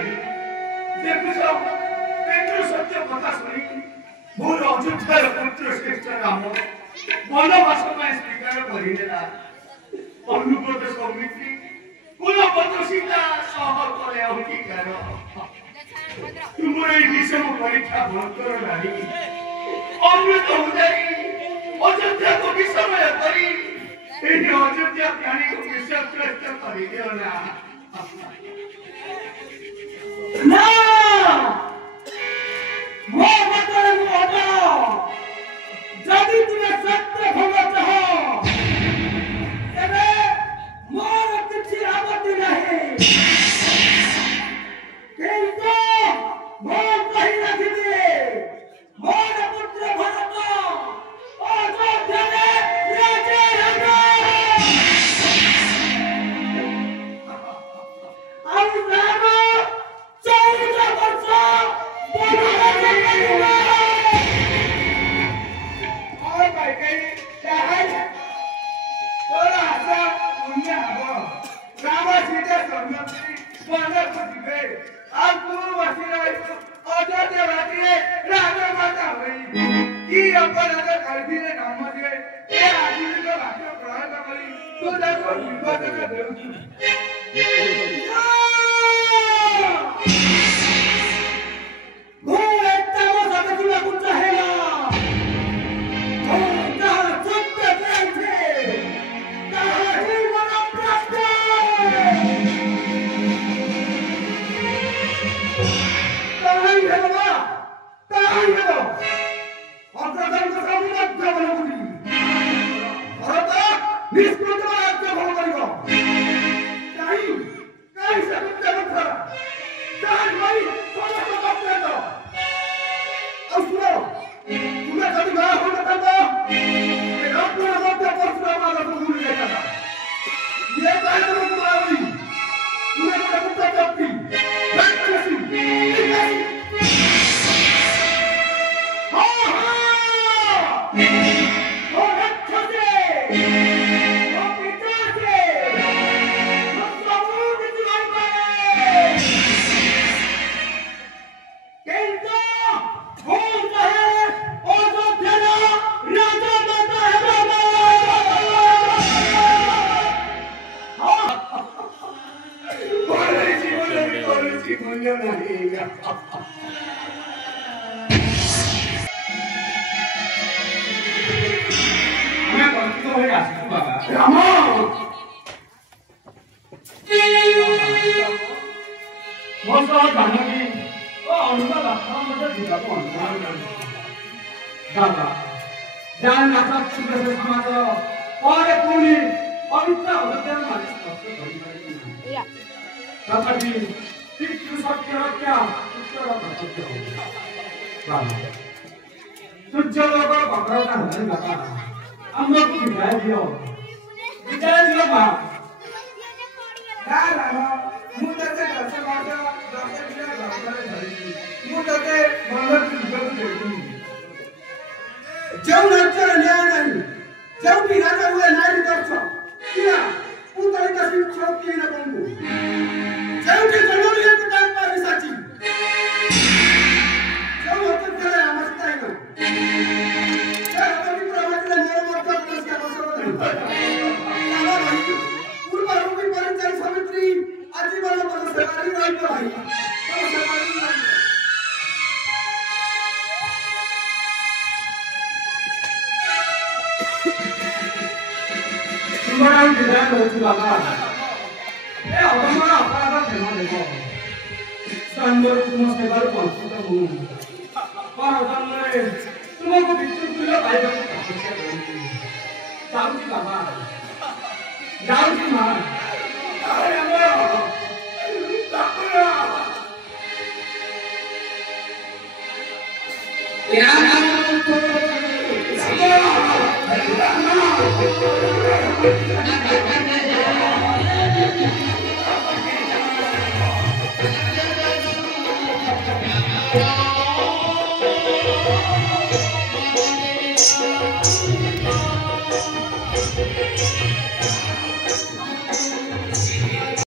ନାହିଁ ଦେଖୁଛ ପିତୃ ସତ୍ୟ କଥା ଶୁଣି ମୋର ଅଯୋଧ୍ୟାର ପୁତ୍ର ଶ୍ରେଷ୍ଠ ରାମ ବନବାସ ପାଇଁ ସ୍ୱୀକାର କରିନେଲା ଅନୁବ୍ରତ ସୌମିତ୍ରୀ କୁଳପତ୍ର ସୀତା ସହ କଲେ ଅଙ୍ଗୀକାର ତୁମର ଏଇ ବିଷମ ପରୀକ୍ଷା ଭୟଙ୍କର ନାହିଁ ଅମୃତ ଉଦାରୀ ଅଯୋଧ୍ୟାକୁ ବିଷମୟ କରି ଏହି ଅଯୋଧ୍ୟା ପ୍ରାଣୀକୁ ବିଷଗ୍ରସ୍ତ କରିଦିଅ ନା ନା ମୋ ମତରେ ମୁଁ ହଟାଅ ଯଦି ତୁମେ ସତ୍ୟ ଭଲ ଚାହ ତେବେ ମୋର କିଛି ଆପତ୍ତି ନାହିଁ କିନ୍ତୁ ମୁଁ କହି ରଖିବି ମୋର ପୁତ୍ର ଭରତ ଅଯୋଧ୍ୟାରେ ରାଜା ହେବ ଆଉ ରାମ 14 ବର୍ଷ ବନବାସ କରିବ और भाई कहीं चाहे तोरा आशा दुनिया हबो राम सीता सम्मति बने खुदिबे आ तू बसी रही अयोध्या रातिरे राजा माता होई की अपराध करदिले नाम जे ए आजीविक वाक्य प्रयोग करी तू देखो निर्वाचन देउछु वो एकता मो सकतुला कुछ हेला Yeah.